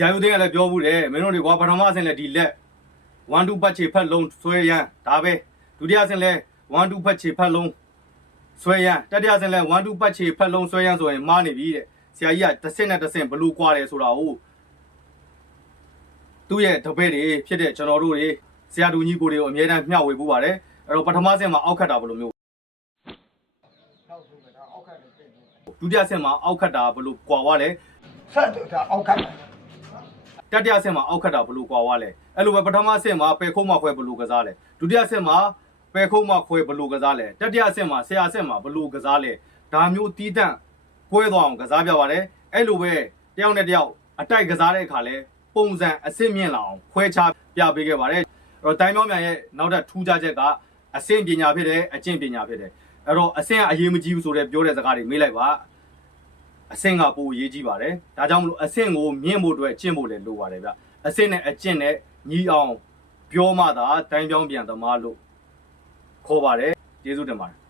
ရာယူသိန်းကလည်းပြောဘူးတယ်မင်းတို့တွေကွာပထမအဆင့်လဲဒီလက်1 2ပတ်ချေဖက်လုံးဆွဲရန်ဒါပဲဒုတိယအဆင့်လဲ1 2ပတ်ချေဖက်လုံးဆွဲရန်တတိယအဆင့်လဲ1 2ပတ်ချေဖက်လုံးဆွဲရန်ဆိုရင်မှားနေပြီတဲ့ဆရာကြီးကတစ်ဆင့်နဲ့တစ်ဆင့်ဘလူးကွာတယ်ဆိုတာကိုသူ့ရဲ့တပည့်တွေဖြစ်တဲ့ကျွန်တော်တို့တွေဆရာတူကြီးကိုတွေကိုအမြဲတမ်းမျှဝေပူပါတယ်အဲ့တော့ပထမဆင့်မှာအောက်ခတ်တာဘယ်လိုမျိုးဒုတိယဆင့်မှာအောက်ခတ်တာဘယ်လိုကွာသွားလဲဆက်တော့အောက်ခတ်တတိယဆင့်မှာအောက်ခတ်တာဘယ်လိုကွာသွားလဲအဲ့လိုပဲပထမဆင့်မှာပယ်ခုံးမခွဲဘယ်လိုကစားလဲဒုတိယဆင့်မှာပယ်ခုံးမခွဲဘယ်လိုကစားလဲတတိယဆင့်မှာဆရာဆင့်မှာဘယ်လိုကစားလဲဒါမျိုးတီးတန့်ကွဲသွားအောင်ကစားပြပါတယ်အဲ့လိုပဲတယောက်နဲ့တယောက်အတိုက်ကစားတဲ့အခါလဲပုံစံအစစ်မြင့်လာအောင်ခွဲခြားပြပေးခဲ့ပါတယ်အဲ့တော့တိုင်းပြောမြန်ရဲ့နောက်ထပ်ထူးခြားချက်ကအဆင့်ပညာဖြစ်တယ်အကျင့်ပညာဖြစ်တယ်အဲ့တော့အဆင့်ကအရေးမကြီးဘူးဆိုတဲ့ပြောတဲ့စကားတွေမေးလိုက်ပါအဆင့်ကပိုအရေးကြီးပါတယ်ဒါကြောင့်မလို့အဆင့်ကိုမြင့်ဖို့အတွက်ကျင့်ဖို့လည်းလိုပါတယ်ဗျအဆင့်နဲ့အကျင့်နဲ့ညီအောင်ပြောမှသာတိုင်းပြောင်းပြန်သမားလို့ခေါ်ပါတယ်ကျေးဇူးတင်ပါတယ်